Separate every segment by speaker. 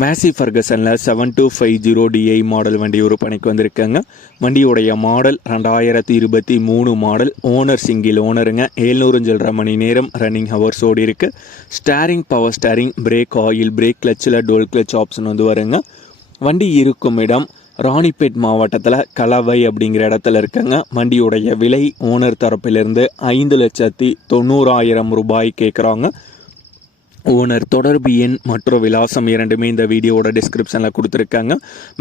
Speaker 1: மேசி ஃபர்கசனில் seven two five zero DI model வண்டி விற்பனைக்கு வந்திருக்காங்க. வண்டியுடைய மாடல் ரெண்டாயிரத்தி இருபத்தி மூணு மாடல் ஓனர் சிங்கிள் ஓனருங்க ஏழ்நூறு சில்லற மணி நேரம் ரன்னிங் ஹவர்ஸ் ஓடி இருக்கு. Steering power steering brake oil brake கிளச்சில் dual clutch option வந்து வருங்க. வண்டி இருக்கும் இடம் ராணிப்பேட் மாவட்டத்தில் கலவை அப்படிங்கிற இடத்துல இருக்குங்க. வண்டியுடைய விலை ஓனர் தரப்பிலிருந்து ஐந்து லட்சத்தி தொண்ணூறாயிரம் ரூபாய் கேட்குறாங்க ஓனர் தொடர்பு எண் மற்றும் விலாசம் இரண்டுமே இந்த வீடியோவோட டிஸ்கிரிப்ஷனில் கொடுத்துருக்காங்க.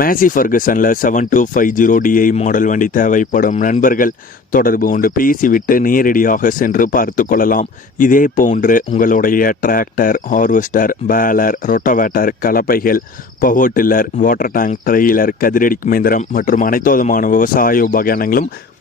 Speaker 1: Massey ஃபர்கசனில் seven two five zero DI model வண்டி தேவைப்படும் நண்பர்கள் தொடர்பு கொண்டு பேசிவிட்டு நேரடியாக சென்று பார்த்து கொள்ளலாம். இதே போன்று உங்களுடைய tractor harvester baler rotavator கலப்பைகள் power tiller water tank trailer கதிரடி மேந்திரம் மற்றும் அனைத்து விதமான விவசாய உபகரணங்களும்